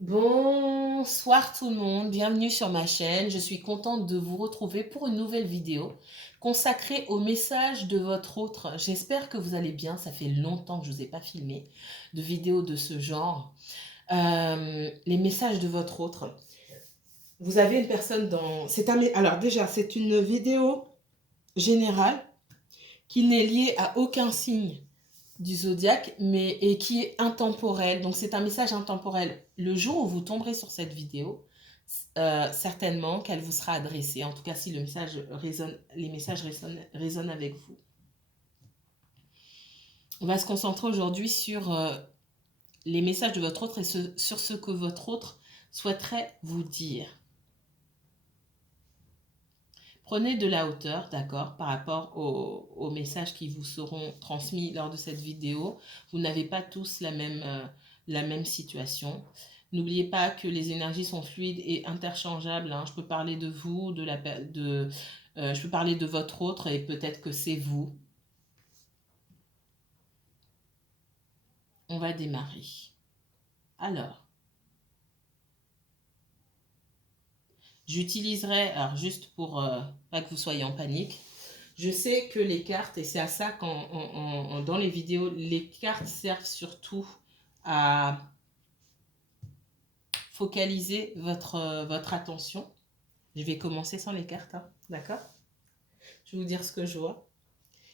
Bonsoir tout le monde, bienvenue sur ma chaîne. Je suis contente de vous retrouver pour une nouvelle vidéo consacrée au message de votre autre. J'espère que vous allez bien, ça fait longtemps que je ne vous ai pas filmé de vidéos de ce genre. Les messages de votre autre. Vous avez une personne dans... Alors déjà, c'est une vidéo générale qui n'est liée à aucun signe du zodiaque, et qui est intemporel. Donc c'est un message intemporel. Le jour où vous tomberez sur cette vidéo, certainement qu'elle vous sera adressée. En tout cas, si le message résonne, les messages résonnent avec vous. On va se concentrer aujourd'hui sur les messages de votre autre et sur ce que votre autre souhaiterait vous dire. Prenez de la hauteur, d'accord, par rapport aux messages qui vous seront transmis lors de cette vidéo. Vous n'avez pas tous la même situation. N'oubliez pas que les énergies sont fluides et interchangeables. Hein. Je peux parler de vous, je peux parler de votre autre et peut-être que c'est vous. On va démarrer. Alors, j'utiliserai, alors juste pour pas que vous soyez en panique, je sais que les cartes, et c'est à ça dans les vidéos, les cartes servent surtout à focaliser votre attention. Je vais commencer sans les cartes, hein, d'accord? Je vais vous dire ce que je vois.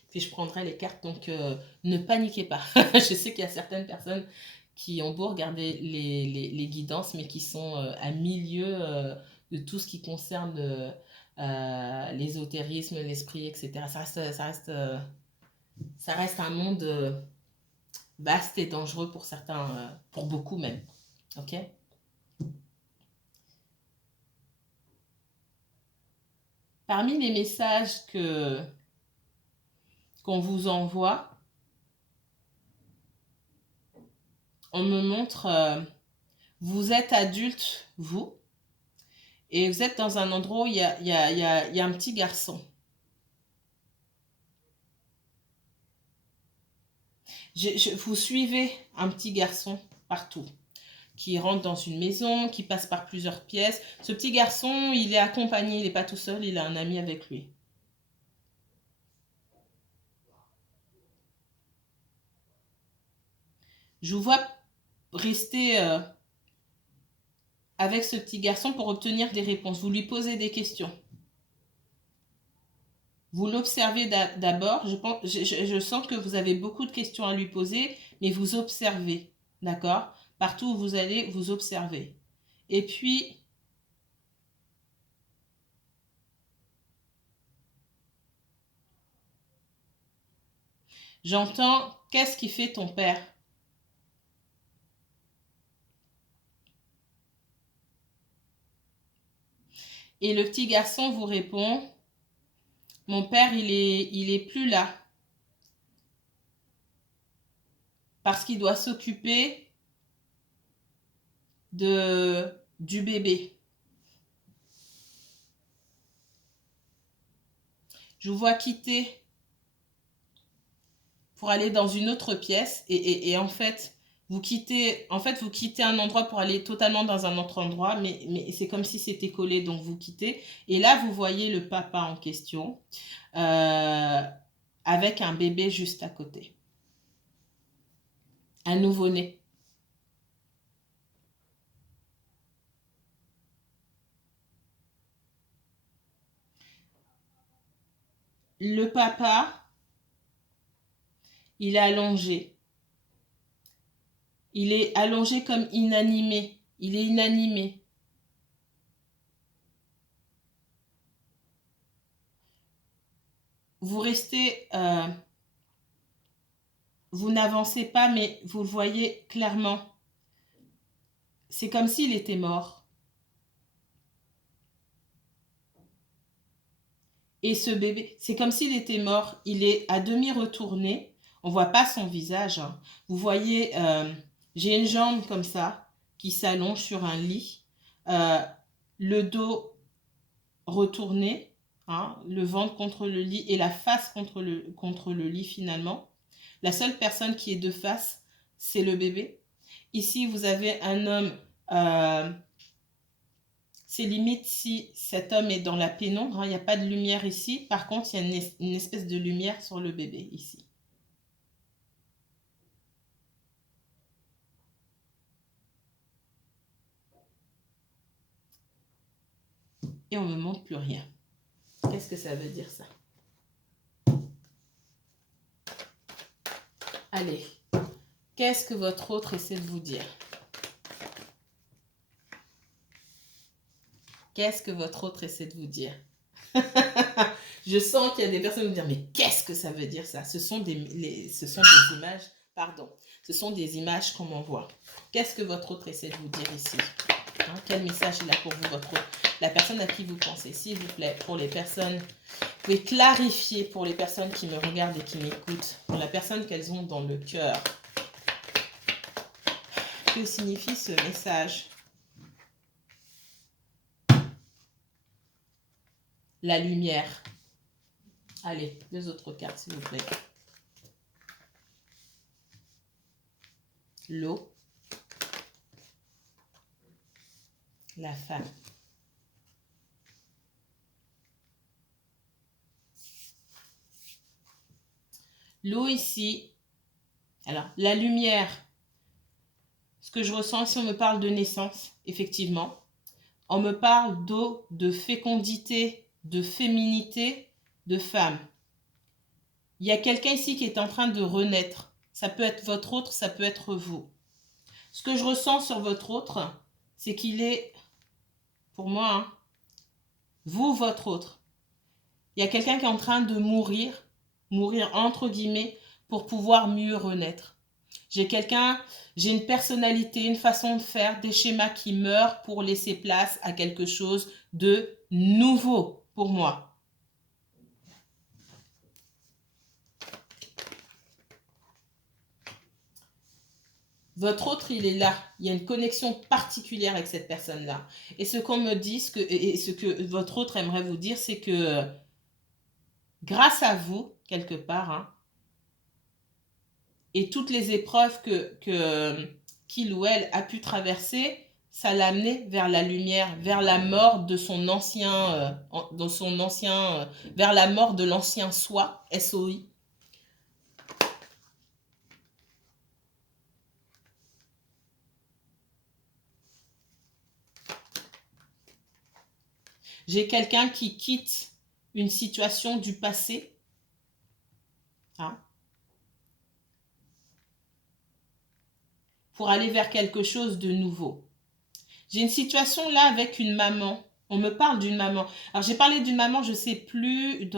Puis je prendrai les cartes, donc ne paniquez pas. Je sais qu'il y a certaines personnes qui ont beau regarder les guidances, mais qui sont à milieu de tout ce qui concerne l'ésotérisme, l'esprit, etc. Ça reste un monde vaste et dangereux pour certains, pour beaucoup même. Ok? Parmi les messages qu'on vous envoie, on me montre, vous êtes adulte, vous, et vous êtes dans un endroit où il y a un petit garçon. Vous suivez un petit garçon partout, qui rentre dans une maison, qui passe par plusieurs pièces. Ce petit garçon, il est accompagné, il n'est pas tout seul, il a un ami avec lui. Je vous vois rester avec ce petit garçon pour obtenir des réponses. Vous lui posez des questions. Vous l'observez d'abord. Je sens que vous avez beaucoup de questions à lui poser, mais vous observez, d'accord? Partout où vous allez, vous observez. Et puis, j'entends, qu'est-ce qui fait ton père? Et le petit garçon vous répond, mon père, il est plus là. Parce qu'il doit s'occuper du bébé. Je vous vois quitter pour aller dans une autre pièce et en fait, vous quittez un endroit pour aller totalement dans un autre endroit, mais c'est comme si c'était collé, donc vous quittez. Et là, vous voyez le papa en question avec un bébé juste à côté. Un nouveau-né. Le papa, il est allongé. Il est allongé comme inanimé. Il est inanimé. Vous restez... vous n'avancez pas, mais vous le voyez clairement. C'est comme s'il était mort. Et ce bébé, c'est comme s'il était mort. Il est à demi retourné. On ne voit pas son visage. Hein. Vous voyez, j'ai une jambe comme ça qui s'allonge sur un lit. Le dos retourné, hein, le ventre contre le lit et la face contre le lit finalement. La seule personne qui est de face, c'est le bébé. Ici, vous avez un homme C'est limite si cet homme est dans la pénombre, hein, il n'y a pas de lumière ici. Par contre, il y a une espèce de lumière sur le bébé ici. Et on ne me montre plus rien. Qu'est-ce que ça veut dire ça? Allez, qu'est-ce que votre autre essaie de vous dire? Qu'est-ce que votre autre essaie de vous dire? Je sens qu'il y a des personnes qui vont dire, mais qu'est-ce que ça veut dire ça? Ce sont des images, pardon, ce sont des images qu'on m'envoie. Qu'est-ce que votre autre essaie de vous dire ici? Hein, quel message il a pour vous, votre autre? La personne à qui vous pensez, s'il vous plaît, pour les personnes, vous pouvez clarifier pour les personnes qui me regardent et qui m'écoutent, pour la personne qu'elles ont dans le cœur. Que signifie ce message? La lumière. Allez, 2 autres cartes, s'il vous plaît. L'eau. La femme. L'eau ici. Alors, la lumière. Ce que je ressens, si on me parle de naissance, effectivement. On me parle d'eau, de fécondité, de féminité, de femme. Il y a quelqu'un ici qui est en train de renaître. Ça peut être votre autre, ça peut être vous. Ce que je ressens sur votre autre, c'est qu'il est, pour moi, hein, vous, votre autre. Il y a quelqu'un qui est en train de mourir entre guillemets, pour pouvoir mieux renaître. J'ai une personnalité, une façon de faire, des schémas qui meurent pour laisser place à quelque chose de nouveau pour moi. Votre autre, il est là. Il y a une connexion particulière avec cette personne-là. Et ce qu'on me dit, ce que votre autre aimerait vous dire, c'est que grâce à vous, quelque part, hein, et toutes les épreuves qu'il ou elle a pu traverser, ça l'a amené vers la lumière, vers la mort de son ancien, vers la mort de l'ancien soi, SOI. J'ai quelqu'un qui quitte une situation du passé, hein, pour aller vers quelque chose de nouveau. J'ai une situation là avec une maman. On me parle d'une maman. Alors j'ai parlé d'une maman, je ne sais plus,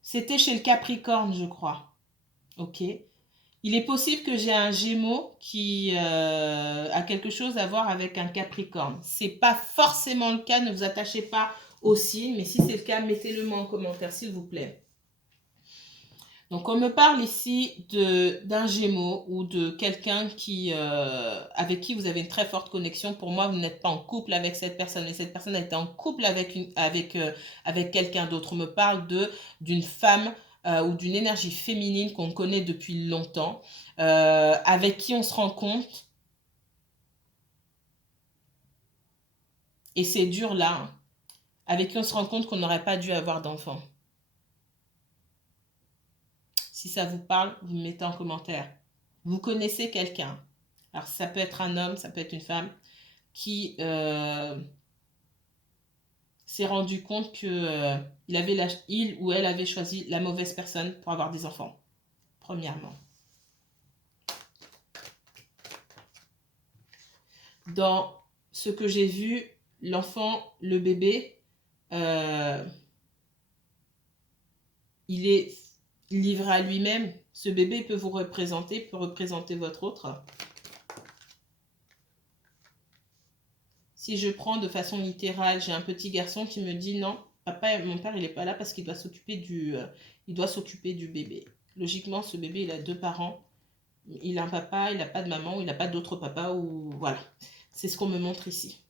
c'était chez le Capricorne, je crois. Ok. Il est possible que j'ai un Gémeaux qui a quelque chose à voir avec un Capricorne. C'est pas forcément le cas, ne vous attachez pas au signe, mais si c'est le cas, mettez-le moi en commentaire, s'il vous plaît. Donc, on me parle ici d'un Gémeaux ou de quelqu'un avec qui vous avez une très forte connexion. Pour moi, vous n'êtes pas en couple avec cette personne, mais cette personne a été en couple avec quelqu'un d'autre. On me parle d'une femme ou d'une énergie féminine qu'on connaît depuis longtemps, avec qui on se rend compte, et c'est dur là, hein, avec qui on se rend compte qu'on n'aurait pas dû avoir d'enfant. Si ça vous parle, vous me mettez en commentaire. Vous connaissez quelqu'un. Alors, ça peut être un homme, ça peut être une femme qui s'est rendu compte que il ou elle avait choisi la mauvaise personne pour avoir des enfants, premièrement. Dans ce que j'ai vu, l'enfant, le bébé, il est livré à lui-même. Ce bébé peut vous représenter, peut représenter votre autre. Si je prends de façon littérale, j'ai un petit garçon qui me dit non, mon père il n'est pas là parce qu'il doit s'occuper du bébé. Logiquement, ce bébé il a 2 parents. Il a un papa, il n'a pas de maman, il n'a pas d'autre papa, ou voilà. C'est ce qu'on me montre ici.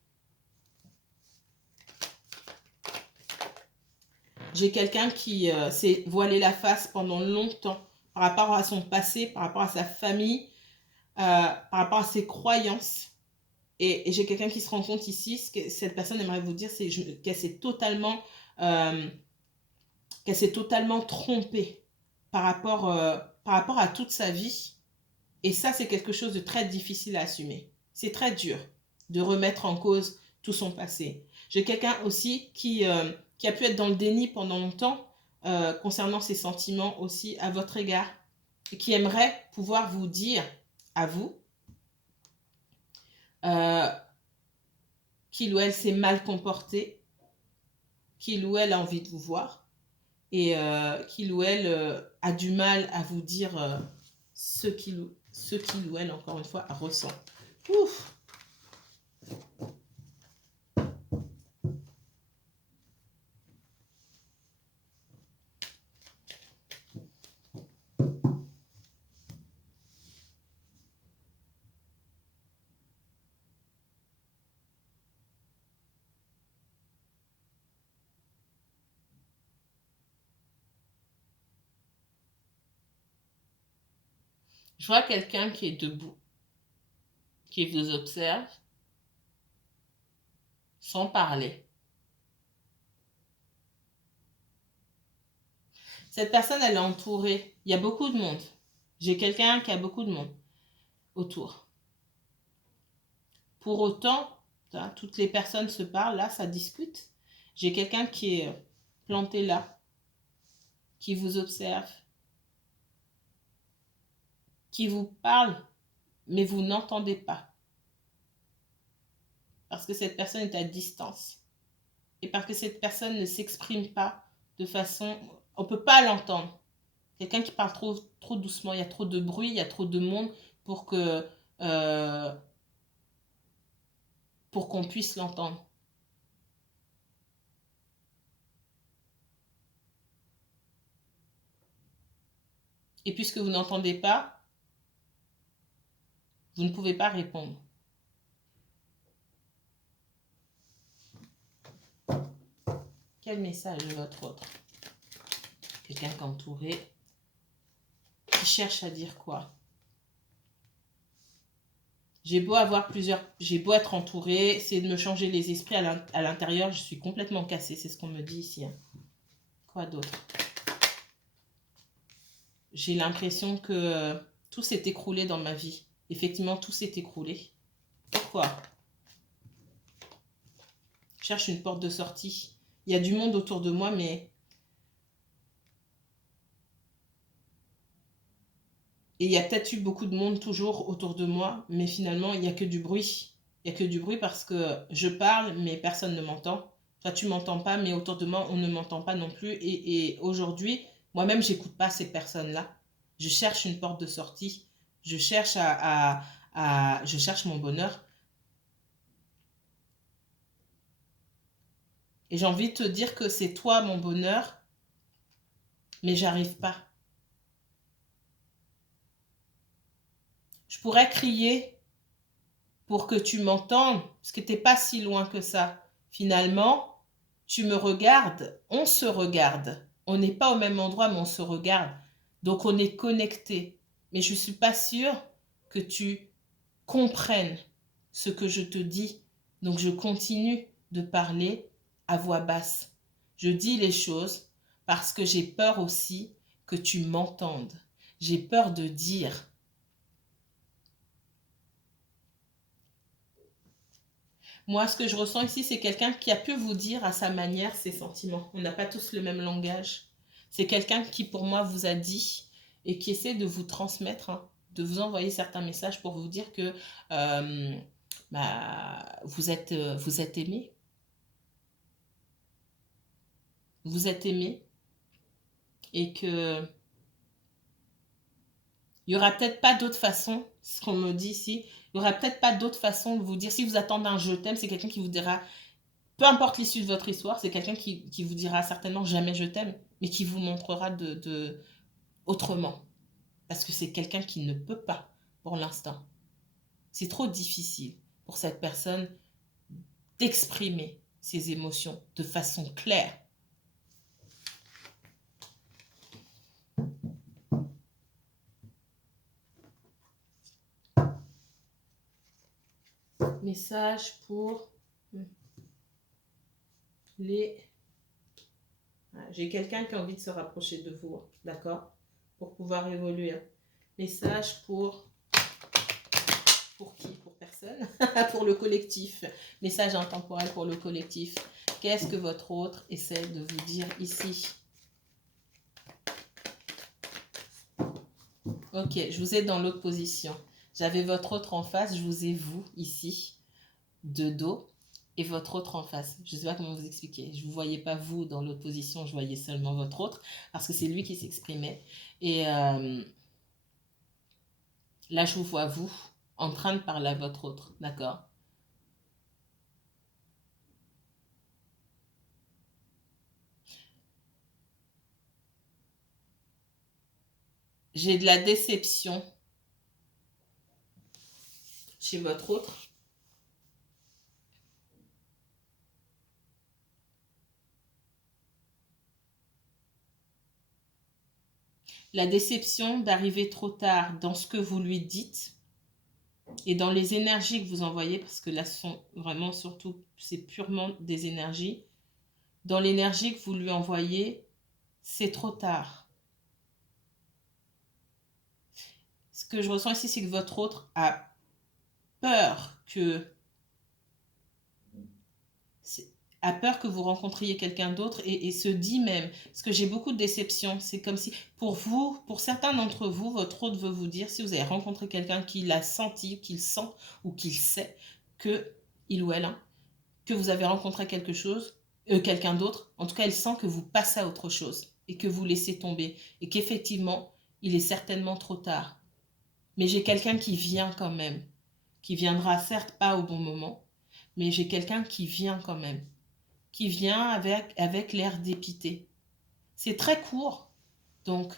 J'ai quelqu'un qui s'est voilé la face pendant longtemps par rapport à son passé, par rapport à sa famille. par rapport à ses croyances. Et j'ai quelqu'un qui se rend compte ici, ce que cette personne aimerait vous dire, c'est qu'elle s'est totalement trompée par rapport à toute sa vie. Et ça, c'est quelque chose de très difficile à assumer. C'est très dur de remettre en cause tout son passé. J'ai quelqu'un aussi qui a pu être dans le déni pendant longtemps concernant ses sentiments aussi à votre égard, et qui aimerait pouvoir vous dire à vous qu'il ou elle s'est mal comporté, qu'il ou elle a envie de vous voir, et qu'il ou elle a du mal à vous dire ce qu'il ou elle, encore une fois, ressent. Ouf. Je vois quelqu'un qui est debout, qui vous observe, sans parler. Cette personne, elle est entourée. Il y a beaucoup de monde. J'ai quelqu'un qui a beaucoup de monde autour. Pour autant, toutes les personnes se parlent, là, ça discute. J'ai quelqu'un qui est planté là, qui vous observe, qui vous parle, mais vous n'entendez pas. Parce que cette personne est à distance. Et parce que cette personne ne s'exprime pas de façon... On ne peut pas l'entendre. Quelqu'un qui parle trop doucement, il y a trop de bruit, il y a trop de monde pour qu'on puisse l'entendre. Et puisque vous n'entendez pas, vous ne pouvez pas répondre. Quel message de votre autre? Quelqu'un qui est entouré, qui cherche à dire quoi? J'ai beau être entouré, essayer de me changer les esprits à l'intérieur, je suis complètement cassée, c'est ce qu'on me dit ici. Hein. Quoi d'autre? J'ai l'impression que tout s'est écroulé dans ma vie. Effectivement, tout s'est écroulé. Pourquoi? Je cherche une porte de sortie. Il y a du monde autour de moi, mais... Et il y a peut-être eu beaucoup de monde toujours autour de moi, mais finalement, il n'y a que du bruit. Il n'y a que du bruit parce que je parle, mais personne ne m'entend. Toi, tu m'entends pas, mais autour de moi, on ne m'entend pas non plus. Et aujourd'hui, moi-même, j'écoute pas ces personnes-là. Je cherche une porte de sortie. Je cherche je cherche mon bonheur. Et j'ai envie de te dire que c'est toi mon bonheur, mais j'arrive pas. Je pourrais crier pour que tu m'entendes, parce que t'es pas si loin que ça. Finalement, tu me regardes, on se regarde. On n'est pas au même endroit, mais on se regarde. Donc on est connecté. Mais je suis pas sûre que tu comprennes ce que je te dis. Donc je continue de parler à voix basse. Je dis les choses parce que j'ai peur aussi que tu m'entendes. J'ai peur de dire. Moi, ce que je ressens ici, c'est quelqu'un qui a pu vous dire à sa manière ses sentiments. On n'a pas tous le même langage. C'est quelqu'un qui, pour moi, vous a dit et qui essaie de vous transmettre, hein, de vous envoyer certains messages pour vous dire que vous êtes aimé. Vous êtes aimé et que il y aura peut-être pas d'autre façon, ce qu'on me dit ici, il y aura peut-être pas d'autre façon de vous dire. Si vous attendez un je t'aime, c'est quelqu'un qui vous dira, peu importe l'issue de votre histoire, c'est quelqu'un qui vous dira certainement jamais je t'aime, mais qui vous montrera autrement. Parce que c'est quelqu'un qui ne peut pas pour l'instant. C'est trop difficile pour cette personne d'exprimer ses émotions de façon claire. Message pour les... J'ai quelqu'un qui a envie de se rapprocher de vous, d'accord? Pour pouvoir évoluer. Message pour qui? Pour personne. Pour le collectif. Message intemporel pour le collectif. Qu'est-ce que votre autre essaie de vous dire ici? Ok, je vous ai dans l'autre position. J'avais votre autre en face, je vous ai vous ici, de dos, et votre autre en face. Je ne sais pas comment vous expliquer. Je ne vous voyais pas vous dans l'autre position, je voyais seulement votre autre, parce que c'est lui qui s'exprimait. Et là, je vous vois vous, en train de parler à votre autre, d'accord? J'ai de la déception chez votre autre. La déception d'arriver trop tard dans ce que vous lui dites et dans les énergies que vous envoyez, parce que là, ce sont vraiment surtout, c'est purement des énergies. Dans l'énergie que vous lui envoyez, c'est trop tard. Ce que je ressens ici, c'est que votre autre a peur que vous rencontriez quelqu'un d'autre et se dit même, parce que j'ai beaucoup de déceptions, c'est comme si pour vous, pour certains d'entre vous, votre autre veut vous dire, si vous avez rencontré quelqu'un qui l'a senti, qu'il sent ou qu'il sait que il ou elle, hein, que vous avez rencontré quelque chose, quelqu'un d'autre, en tout cas elle sent que vous passez à autre chose et que vous laissez tomber et qu'effectivement il est certainement trop tard. Mais j'ai quelqu'un qui vient quand même, qui viendra certes pas au bon moment, mais j'ai quelqu'un qui vient quand même, qui vient avec l'air dépité. C'est très court, donc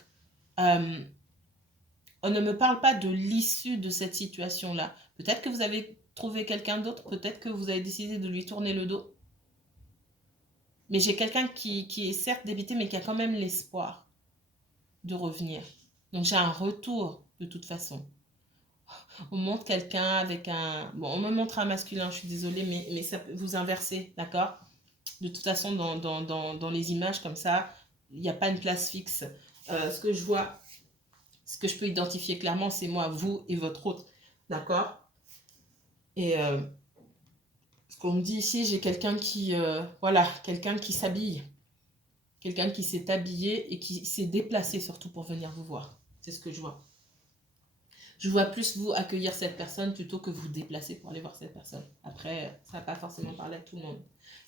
on ne me parle pas de l'issue de cette situation-là. Peut-être que vous avez trouvé quelqu'un d'autre, peut-être que vous avez décidé de lui tourner le dos, mais j'ai quelqu'un qui est certes dépité, mais qui a quand même l'espoir de revenir. Donc j'ai un retour de toute façon. On montre quelqu'un avec un... Bon, on me montre un masculin, je suis désolée, mais ça peut vous inverser, d'accord? De toute façon, dans les images comme ça, il n'y a pas une place fixe. Ce que je vois, ce que je peux identifier clairement, c'est moi, vous et votre autre, d'accord? Et ce qu'on me dit ici, j'ai quelqu'un qui... voilà, quelqu'un qui s'habille. Quelqu'un qui s'est habillé et qui s'est déplacé surtout pour venir vous voir. C'est ce que je vois. Je vois plus vous accueillir cette personne plutôt que vous déplacer pour aller voir cette personne. Après, ça va pas forcément parler à tout le monde.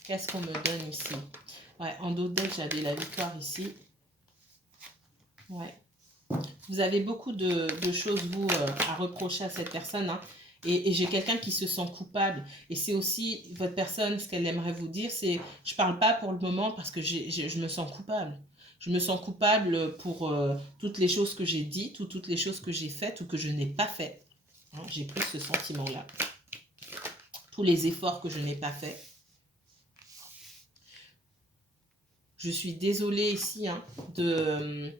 Qu'est-ce qu'on me donne ici? Ouais, en dos de deck, j'avais la victoire ici. Ouais. Vous avez beaucoup de choses, vous, à reprocher à cette personne. Hein. Et j'ai quelqu'un qui se sent coupable. Et c'est aussi, votre personne, ce qu'elle aimerait vous dire, c'est, je parle pas pour le moment parce que je me sens coupable. Je me sens coupable pour toutes les choses que j'ai dites ou toutes les choses que j'ai faites ou que je n'ai pas faites. Hein, j'ai plus ce sentiment-là. Tous les efforts que je n'ai pas faits. Je suis désolée ici hein, de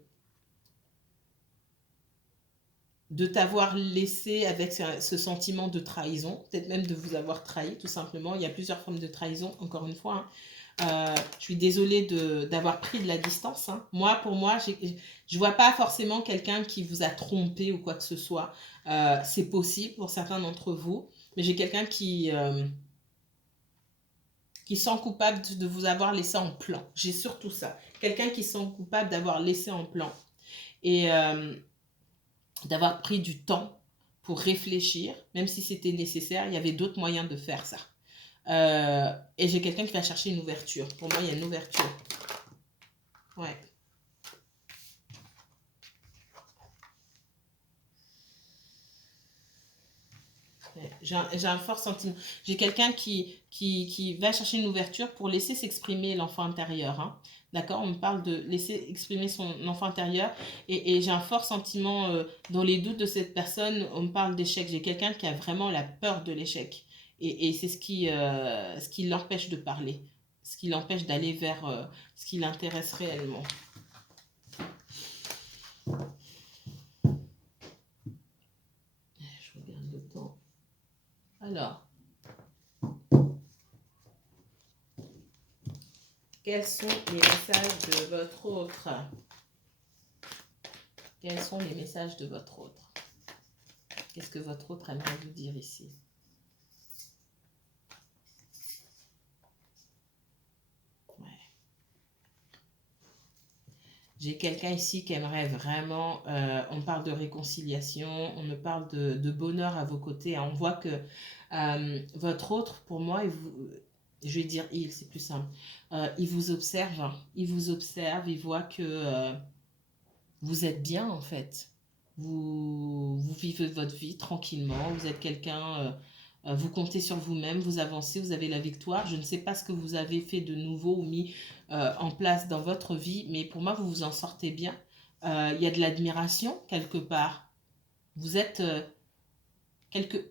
t'avoir laissé avec ce sentiment de trahison, peut-être même de vous avoir trahi tout simplement. Il y a plusieurs formes de trahison, encore une fois. Hein. Je suis désolée d'avoir pris de la distance. Hein. Moi, pour moi, je ne vois pas forcément quelqu'un qui vous a trompé ou quoi que ce soit. C'est possible pour certains d'entre vous, mais j'ai quelqu'un qui sent coupable de vous avoir laissé en plan. J'ai surtout ça. Quelqu'un qui sent coupable d'avoir laissé en plan. Et d'avoir pris du temps pour réfléchir, même si c'était nécessaire, il y avait d'autres moyens de faire ça. Et j'ai quelqu'un qui va chercher une ouverture. Pour moi, il y a une ouverture. Ouais. J'ai un fort sentiment. J'ai quelqu'un qui va chercher une ouverture pour laisser s'exprimer l'enfant intérieur. Hein. D'accord? On me parle de laisser exprimer son enfant intérieur. Et j'ai un fort sentiment dans les doutes de cette personne. On me parle d'échec. J'ai quelqu'un qui a vraiment la peur de l'échec. Et c'est ce qui l'empêche de parler. Ce qui l'empêche d'aller vers ce qui l'intéresse réellement. Je regarde le temps. Alors. Quels sont les messages de votre autre? Quels sont les messages de votre autre? Qu'est-ce que votre autre aimerait vous dire ici? Ouais. J'ai quelqu'un ici qui aimerait vraiment, on parle de réconciliation, on me parle de bonheur à vos côtés. On voit que votre autre, pour moi, je vais dire il, c'est plus simple. Il vous observe, il voit que vous êtes bien en fait. Vous vivez votre vie tranquillement, vous êtes quelqu'un, vous comptez sur vous-même, vous avancez, vous avez la victoire. Je ne sais pas ce que vous avez fait de nouveau ou mis en place dans votre vie, mais pour moi, vous vous en sortez bien. Il y a de l'admiration quelque part. Vous êtes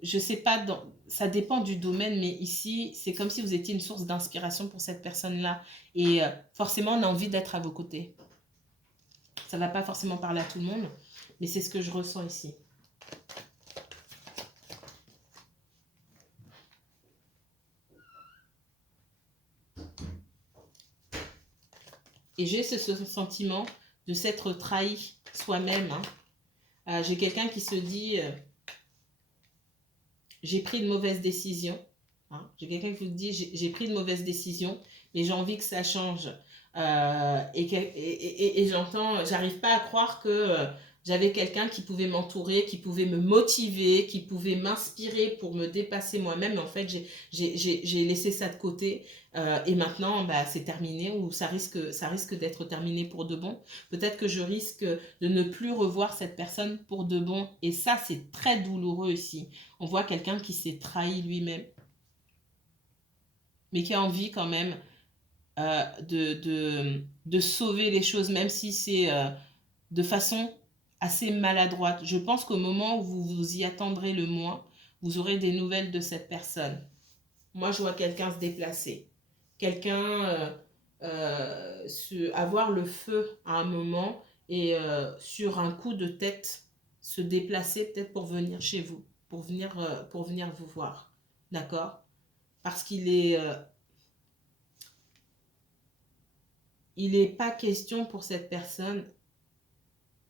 je sais pas, ça dépend du domaine, mais ici, c'est comme si vous étiez une source d'inspiration pour cette personne-là. Et forcément, on a envie d'être à vos côtés. Ça ne va pas forcément parler à tout le monde, mais c'est ce que je ressens ici. Et j'ai ce sentiment de s'être trahi soi-même. Hein. J'ai quelqu'un qui se dit, j'ai pris une mauvaise décision. Hein. J'ai quelqu'un qui vous dit, j'ai pris une mauvaise décision, mais j'ai envie que ça change. Et j'entends, j'arrive pas à croire que j'avais quelqu'un qui pouvait m'entourer, qui pouvait me motiver, qui pouvait m'inspirer pour me dépasser moi-même. En fait, j'ai laissé ça de côté et maintenant, bah, c'est terminé ou ça risque d'être terminé pour de bon. Peut-être que je risque de ne plus revoir cette personne pour de bon. Et ça, c'est très douloureux ici. On voit quelqu'un qui s'est trahi lui-même, mais qui a envie quand même de sauver les choses, même si c'est de façon assez maladroite. Je pense qu'au moment où vous vous y attendrez le moins, vous aurez des nouvelles de cette personne. Moi, je vois quelqu'un se déplacer. Quelqu'un avoir le feu à un moment et sur un coup de tête, se déplacer peut-être pour venir chez vous, pour venir vous voir. D'accord? Parce il n'est pas question pour cette personne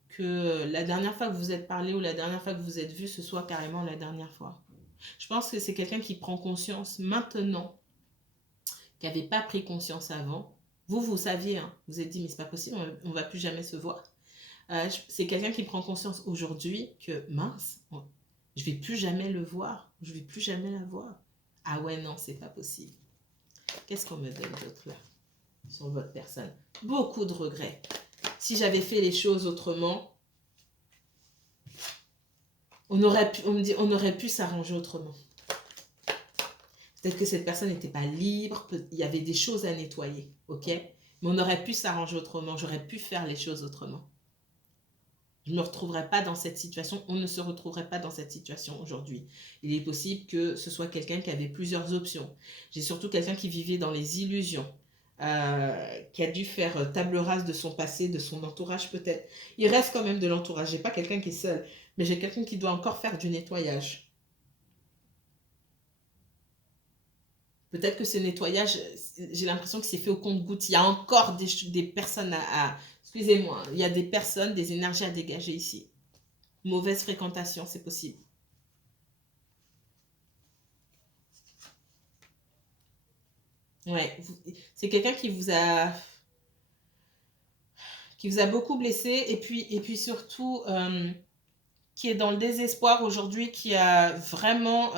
que la dernière fois que vous êtes parlé ou la dernière fois que vous êtes vu, ce soit carrément la dernière fois. Je pense que c'est quelqu'un qui prend conscience maintenant, qui n'avait pas pris conscience avant. Vous saviez, hein, vous êtes dit, mais c'est pas possible, on ne va plus jamais se voir. C'est quelqu'un qui prend conscience aujourd'hui que, mince, je ne vais plus jamais le voir, je ne vais plus jamais la voir. Ah ouais, non, c'est pas possible. Qu'est-ce qu'on me donne d'autre là sur votre personne? Beaucoup de regrets. Si j'avais fait les choses autrement, on aurait pu s'arranger autrement. Peut-être que cette personne n'était pas libre, il y avait des choses à nettoyer, ok? Mais on aurait pu s'arranger autrement, j'aurais pu faire les choses autrement. Je ne me retrouverai pas dans cette situation, on ne se retrouverait pas dans cette situation aujourd'hui. Il est possible que ce soit quelqu'un qui avait plusieurs options. J'ai surtout quelqu'un qui vivait dans les illusions, qui a dû faire table rase de son passé, de son entourage peut-être. Il reste quand même de l'entourage, j'ai pas quelqu'un qui est seul, mais j'ai quelqu'un qui doit encore faire du nettoyage. Peut-être que ce nettoyage, j'ai l'impression que c'est fait au compte-gouttes. Il y a encore des personnes excusez-moi, il y a des personnes, des énergies à dégager ici. Mauvaise fréquentation, c'est possible. Ouais, c'est quelqu'un qui vous a beaucoup blessé et puis surtout qui est dans le désespoir aujourd'hui, qui a vraiment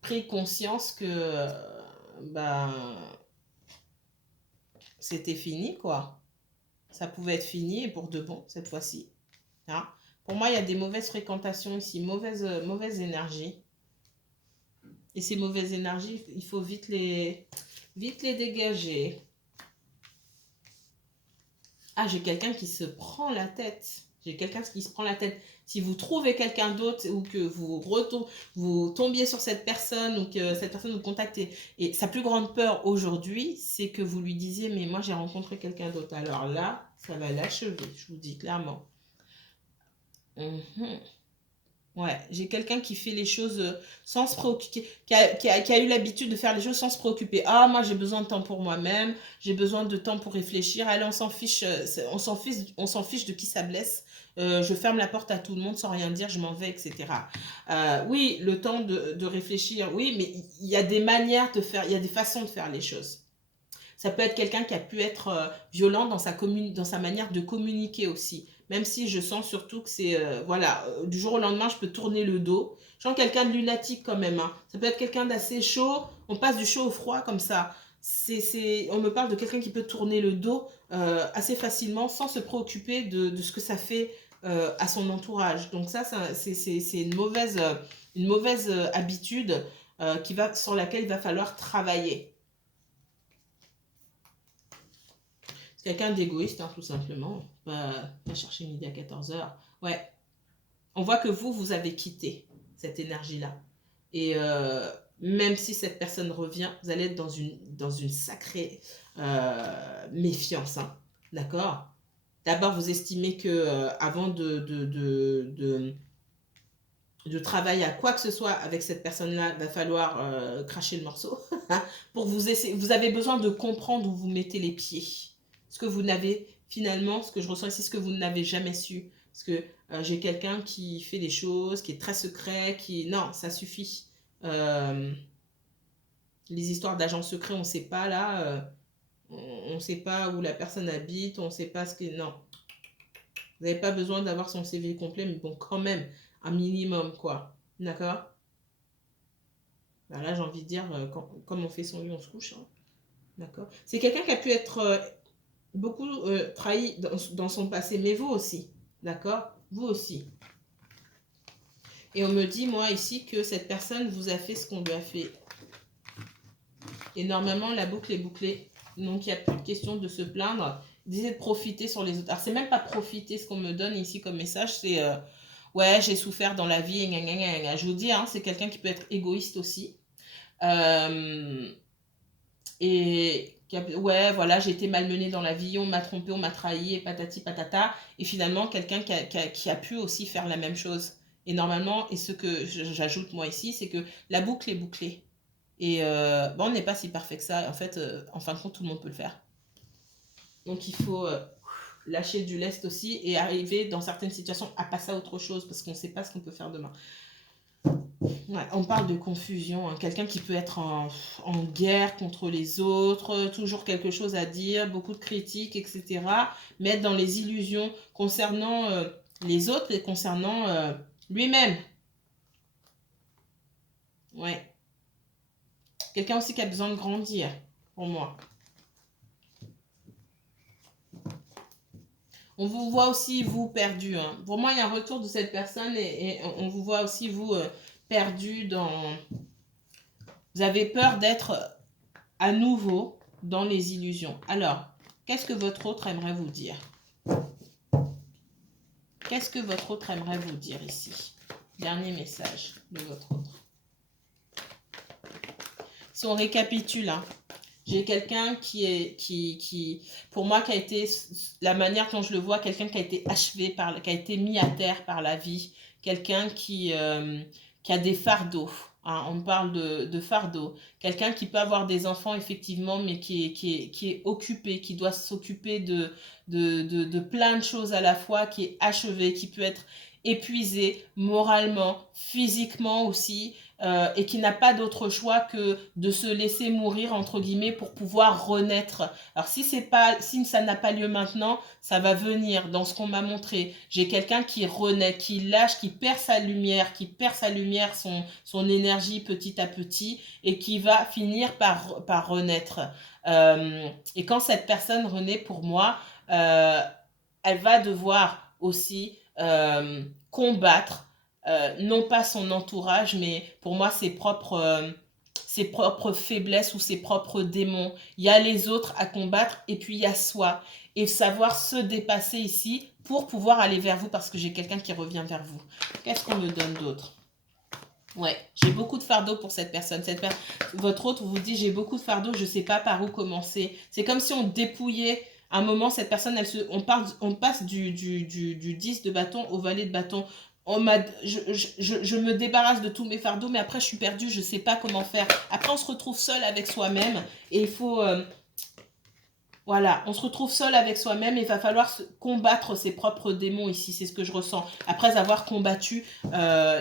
pris conscience que ben, c'était fini, quoi. Ça pouvait être fini et pour de bon, cette fois-ci. Hein. Pour moi, il y a des mauvaises fréquentations ici, mauvaises énergies. Et ces mauvaises énergies, il faut vite les dégager. Ah, j'ai quelqu'un qui se prend la tête. J'ai quelqu'un qui se prend la tête. Si vous trouvez quelqu'un d'autre ou que vous tombiez sur cette personne ou que cette personne vous contacte, et sa plus grande peur aujourd'hui, c'est que vous lui disiez, mais moi j'ai rencontré quelqu'un d'autre. Alors là, ça va l'achever, je vous dis clairement. Ouais, j'ai quelqu'un qui fait les choses sans se préoccuper, qui a eu l'habitude de faire les choses sans se préoccuper. Ah, moi j'ai besoin de temps pour moi-même, j'ai besoin de temps pour réfléchir. Allez, on s'en fiche, on s'en fiche de qui ça blesse. Je ferme la porte à tout le monde sans rien dire, je m'en vais, etc. Oui, le temps de réfléchir, oui, mais il y a des manières de faire, il y a des façons de faire les choses. Ça peut être quelqu'un qui a pu être violent dans sa manière de communiquer aussi. Même si je sens surtout que c'est, voilà, du jour au lendemain, je peux tourner le dos. Je sens quelqu'un de lunatique quand même. Hein. Ça peut être quelqu'un d'assez chaud. On passe du chaud au froid comme ça. On me parle de quelqu'un qui peut tourner le dos assez facilement sans se préoccuper de ce que ça fait à son entourage. Donc ça, c'est une mauvaise habitude sur laquelle il va falloir travailler. Quelqu'un d'égoïste, hein, tout simplement. Va chercher midi à 14h. Ouais. On voit que vous avez quitté cette énergie-là. Et même si cette personne revient, vous allez être dans une sacrée méfiance. Hein. D'accord. D'abord, vous estimez que avant de travailler à quoi que ce soit avec cette personne-là, il va falloir cracher le morceau. Pour vous essayer, vous avez besoin de comprendre où vous mettez les pieds. Ce que vous n'avez finalement, ce que je ressens ici, ce que vous n'avez jamais su. Parce que j'ai quelqu'un qui fait des choses, qui est très secret, qui... Non, ça suffit. Les histoires d'agents secrets, on ne sait pas là. On ne sait pas où la personne habite, on ne sait pas ce que... Non. Vous n'avez pas besoin d'avoir son CV complet, mais bon, quand même, un minimum, quoi. D'accord? Ben là, j'ai envie de dire, comme on fait son lit, on se couche. Hein. D'accord? C'est quelqu'un qui a pu être beaucoup trahi dans son passé, mais vous aussi. D'accord? Vous aussi. Et on me dit, moi, ici, que cette personne vous a fait ce qu'on lui a fait. Et normalement, la boucle est bouclée. Donc, il n'y a plus de question de se plaindre. D'essayer de profiter sur les autres. Alors, c'est même pas profiter ce qu'on me donne ici comme message, c'est ouais, j'ai souffert dans la vie. Et gna, gna, gna, gna. Je vous dis, hein, c'est quelqu'un qui peut être égoïste aussi. Et ouais, voilà, j'ai été malmenée dans la vie, on m'a trompé, on m'a trahi, et patati patata. Et finalement, quelqu'un qui a pu aussi faire la même chose. Et normalement, et ce que j'ajoute moi ici, c'est que la boucle est bouclée. Et bon, on n'est pas si parfait que ça. En fait, en fin de compte, tout le monde peut le faire. Donc il faut lâcher du lest aussi et arriver dans certaines situations à passer à autre chose parce qu'on ne sait pas ce qu'on peut faire demain. Ouais, on parle de confusion, hein. Quelqu'un qui peut être en guerre contre les autres, toujours quelque chose à dire, beaucoup de critiques, etc. Mais être dans les illusions concernant les autres et concernant lui-même. Ouais. Quelqu'un aussi qui a besoin de grandir, pour moi. On vous voit aussi, vous, perdu. Hein. Pour moi, il y a un retour de cette personne et on vous voit aussi, vous, perdu dans... Vous avez peur d'être à nouveau dans les illusions. Alors, qu'est-ce que votre autre aimerait vous dire? Qu'est-ce que votre autre aimerait vous dire ici? Dernier message de votre autre. Si on récapitule, hein, j'ai quelqu'un pour moi, qui a été, la manière dont je le vois, quelqu'un qui a été achevé, qui a été mis à terre par la vie, quelqu'un qui a des fardeaux. Hein, on parle de fardeaux. Quelqu'un qui peut avoir des enfants, effectivement, mais qui est occupé, qui doit s'occuper de plein de choses à la fois, qui est achevé, qui peut être épuisé moralement, physiquement aussi, et qui n'a pas d'autre choix que de se laisser mourir, entre guillemets, pour pouvoir renaître. Alors si ça n'a pas lieu maintenant, ça va venir dans ce qu'on m'a montré. J'ai quelqu'un qui renaît, qui lâche, qui perd sa lumière, son énergie petit à petit, et qui va finir par renaître. Et quand cette personne renaît, pour moi, elle va devoir aussi combattre non pas son entourage, mais pour moi ses propres faiblesses ou ses propres démons. Il y a les autres à combattre et puis il y a soi. Et savoir se dépasser ici pour pouvoir aller vers vous, parce que j'ai quelqu'un qui revient vers vous. Qu'est-ce qu'on me donne d'autre? Ouais, j'ai beaucoup de fardeaux pour cette personne. Votre autre vous dit, j'ai beaucoup de fardeaux, je ne sais pas par où commencer. C'est comme si on dépouillait un moment cette personne, on passe du 10 de bâton au valet de bâton. je me débarrasse de tous mes fardeaux, mais après je suis perdue, je ne sais pas comment faire. Après on se retrouve seul avec soi-même et il faut... voilà, on se retrouve seul avec soi-même et il va falloir combattre ses propres démons ici, c'est ce que je ressens. Après avoir combattu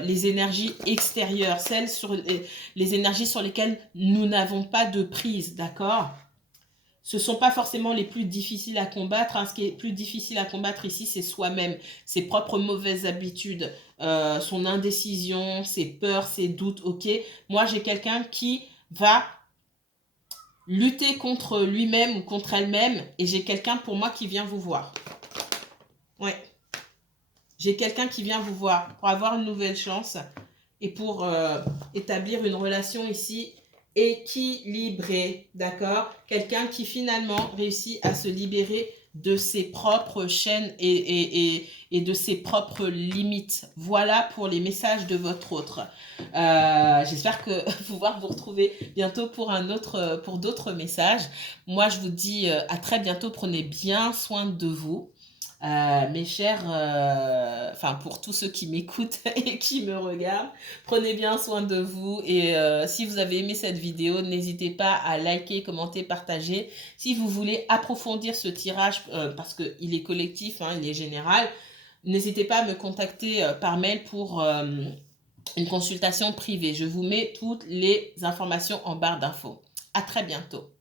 les énergies extérieures, celles sur les énergies sur lesquelles nous n'avons pas de prise, d'accord? Ce ne sont pas forcément les plus difficiles à combattre. Hein. Ce qui est plus difficile à combattre ici, c'est soi-même, ses propres mauvaises habitudes, son indécision, ses peurs, ses doutes. Ok, moi j'ai quelqu'un qui va lutter contre lui-même ou contre elle-même et j'ai quelqu'un pour moi qui vient vous voir. Ouais, j'ai quelqu'un qui vient vous voir pour avoir une nouvelle chance et pour établir une relation ici équilibrée, d'accord? Quelqu'un qui finalement réussit à se libérer de ses propres chaînes et de ses propres limites. Voilà pour les messages de votre autre. J'espère que pouvoir vous retrouver bientôt pour d'autres messages. Moi, je vous dis à très bientôt. Prenez bien soin de vous. Mes chers, enfin pour tous ceux qui m'écoutent et qui me regardent, prenez bien soin de vous et si vous avez aimé cette vidéo, n'hésitez pas à liker, commenter, partager. Si vous voulez approfondir ce tirage, parce qu'il est collectif, hein, il est général, n'hésitez pas à me contacter par mail pour une consultation privée. Je vous mets toutes les informations en barre d'infos. À très bientôt.